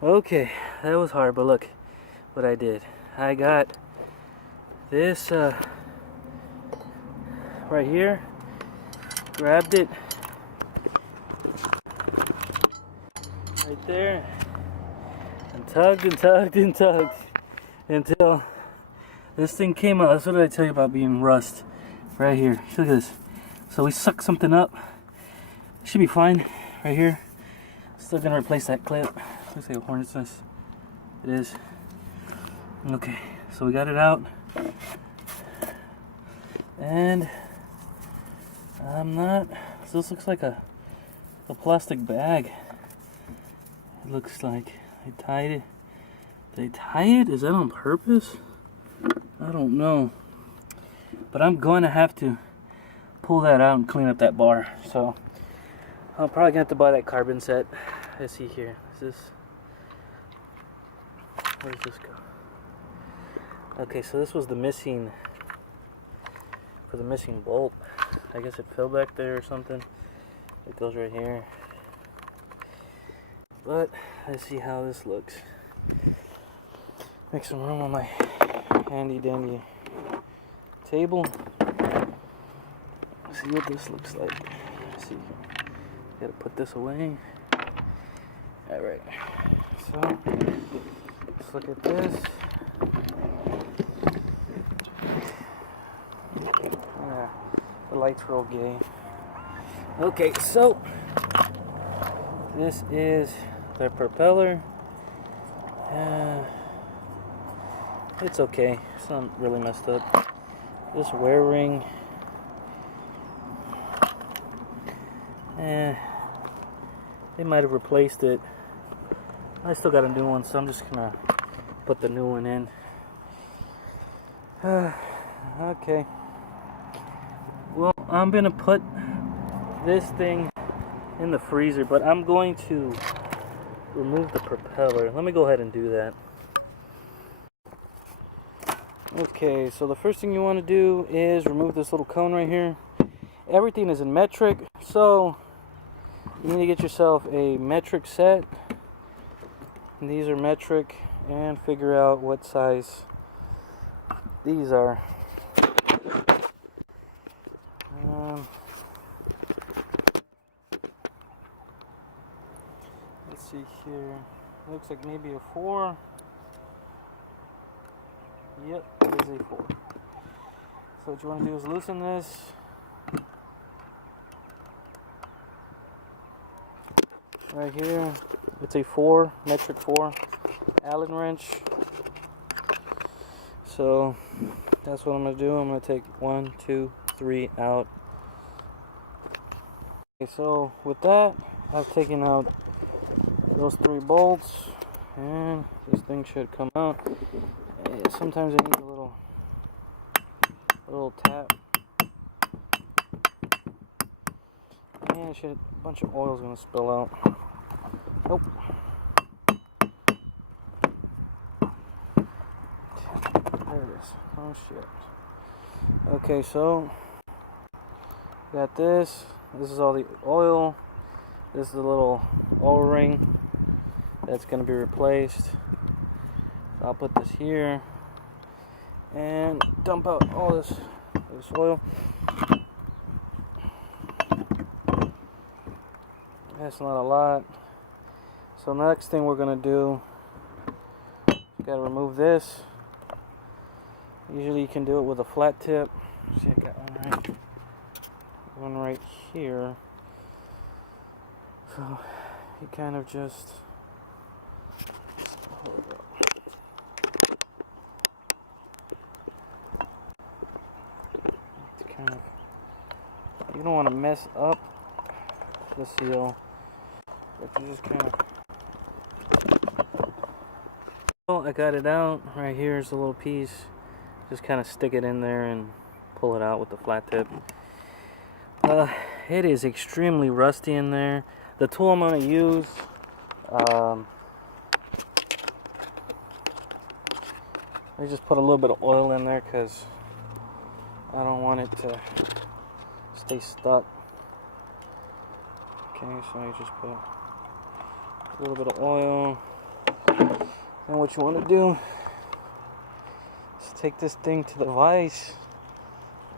Okay, that was hard, but look what I did. I got this right here, grabbed it right there, and tugged and tugged and tugged until this thing came out. That's what I tell you about being rust. Right here, look at this. So we sucked something up. Should be fine right here. Still gonna replace that clip. Looks like a hornet's nest. It is. Okay, so we got it out. And I'm not. So this looks like a plastic bag. It looks like they tied it. They tie it? Is that on purpose? I don't know. But I'm going to have to pull that out and clean up that bar. So I'm probably gonna have to buy that carbon set. Let's see here. Is this? Where does this go? Okay, so this was the missing bolt. I guess it fell back there or something. It goes right here. But let's see how this looks. Make some room on my handy dandy table. See what this looks like. Let's see. Gotta put this away. Alright. So let's look at this. Yeah, the light's real gay. Okay, so this is the propeller. It's okay. It's not really messed up. This wear ring. They might have replaced it. I still got a new one, so I'm just gonna put the new one in. Okay. Well, I'm gonna put this thing in the freezer, but I'm going to remove the propeller. Let me go ahead and do that. Okay, so the first thing you want to do is remove this little cone right here. Everything is in metric, so you need to get yourself a metric set. And these are metric, and figure out what size these are. Let's see here. Looks like maybe a 4. Yep, it is a 4. So what you want to do is loosen this. Right here, it's a 4, metric 4 Allen wrench. So that's what I'm going to do. I'm going to take 1, 2, 3 out. Okay, so with that, I've taken out those 3 bolts, and this thing should come out. Sometimes it needs a little tap. And a bunch of oil is going to spill out. Nope. There it is. Oh shit. Okay, so got this. This is all the oil. This is the little O-ring that's going to be replaced. So I'll put this here and dump out all this oil. That's not a lot. So next thing we're gonna do, you gotta remove this. Usually you can do it with a flat tip. See, I got one right here. So you kind of just hold it up. You don't want to mess up the seal, but you just kind of. Well, I got it out. Right here's a little piece. Just kind of stick it in there and pull it out with the flat tip. It is extremely rusty in there. The tool I'm going to use, I just put a little bit of oil in there because I don't want it to stay stuck. Okay, so I just put a little bit of oil. And what you want to do is take this thing to the vise.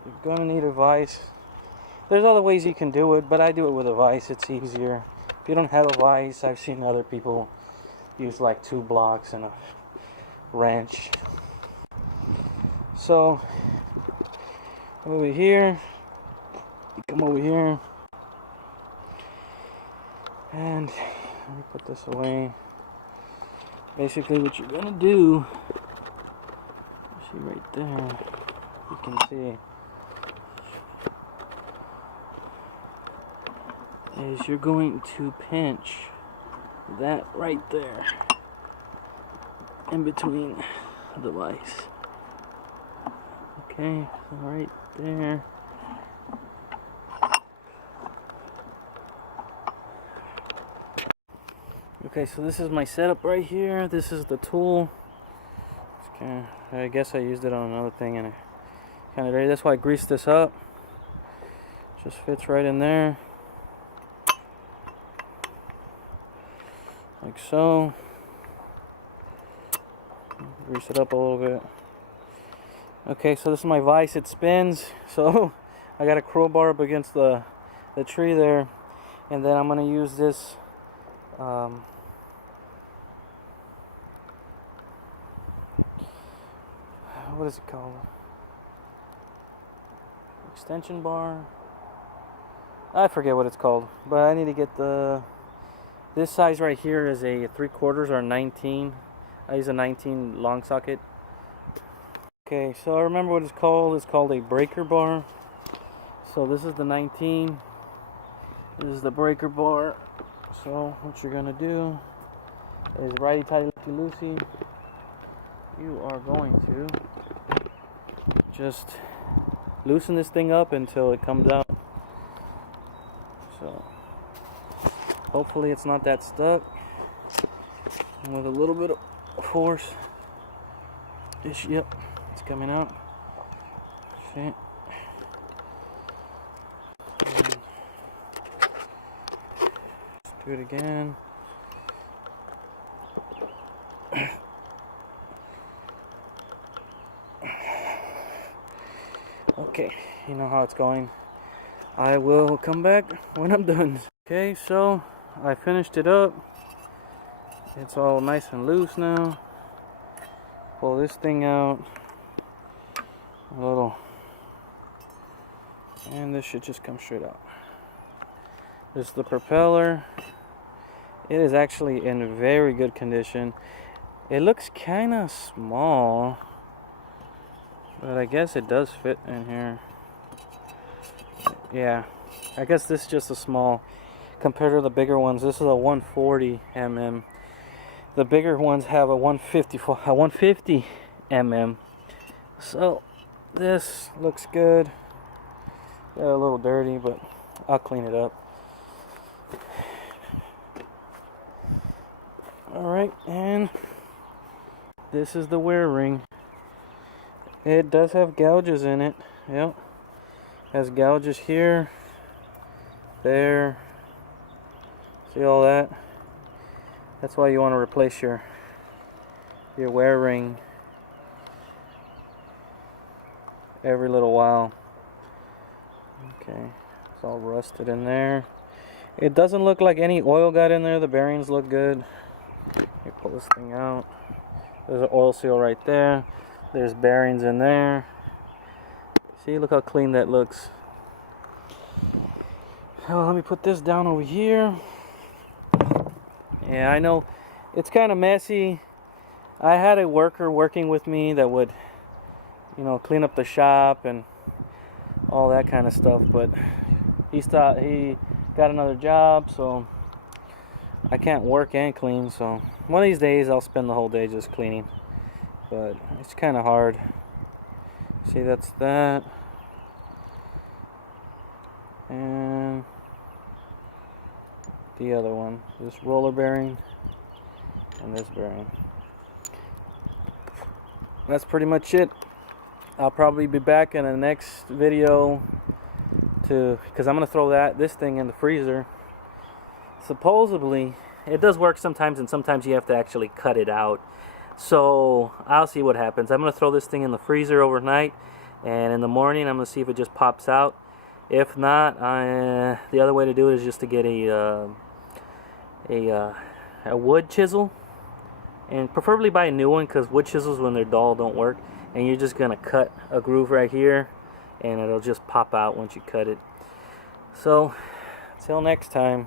You're gonna need a vise. There's other ways you can do it, but I do it with a vise. It's easier. If you don't have a vise, I've seen other people use like 2 blocks and a wrench. So over here, you come over here, and let me put this away. Basically, what you're gonna do, see right there, you can see, is you're going to pinch that right there in between the vise. Okay, so right there. Okay, so this is my setup right here. This is the tool. I guess I used it on another thing and I kind of, that's why I greased this up. Just fits right in there. Like so. Grease it up a little bit. Okay, so this is my vise. It spins. So I got a crowbar up against the tree there, and then I'm gonna use this what is it called? Extension bar. I forget what it's called, but I need to get this size right here is a 3/4 or 19. I use a 19 long socket. Okay, so I remember what it's called. It's called a breaker bar. So this is the 19. This is the breaker bar. So what you're gonna do is righty tighty lefty loosey. You are going to just loosen this thing up until it comes out. So hopefully it's not that stuck. And with a little bit of force, yep, it's coming out. See? Let's do it again. Okay, you know how it's going. I will come back when I'm done. Okay, so I finished it up. It's all nice and loose now. Pull this thing out a little, and this should just come straight out. This is the propeller. It is actually in very good condition. It looks kind of small, but I guess it does fit in here. Yeah, I guess this is just a small compared to the bigger ones. This is a 140 mm. The bigger ones have a 150 mm. So this looks good. Got a little dirty, but I'll clean it up. Alright, and this is the wear ring. It does have gouges in it. Yep. Has gouges here, there. See all that? That's why you want to replace your wear ring every little while. Okay, it's all rusted in there. It doesn't look like any oil got in there. The bearings look good. Let me pull this thing out. There's an oil seal right there. There's bearings in there. See, look how clean that looks. Oh, let me put this down over here. Yeah, I know it's kind of messy. I had a worker working with me that would, you know, clean up the shop and all that kind of stuff, but he got another job, so I can't work and clean. So one of these days I'll spend the whole day just cleaning, but it's kind of hard. See, that's that, and the other one, this roller bearing and this bearing. That's pretty much it. I'll probably be back in the next video because I'm gonna throw this thing in the freezer. Supposedly it does work sometimes, and sometimes you have to actually cut it out. So I'll see what happens. I'm gonna throw this thing in the freezer overnight, and in the morning I'm gonna see if it just pops out. If not, the other way to do it is just to get a wood chisel, and preferably buy a new one, because wood chisels when they're dull don't work. And you're just gonna cut a groove right here, and it'll just pop out once you cut it. So, till next time.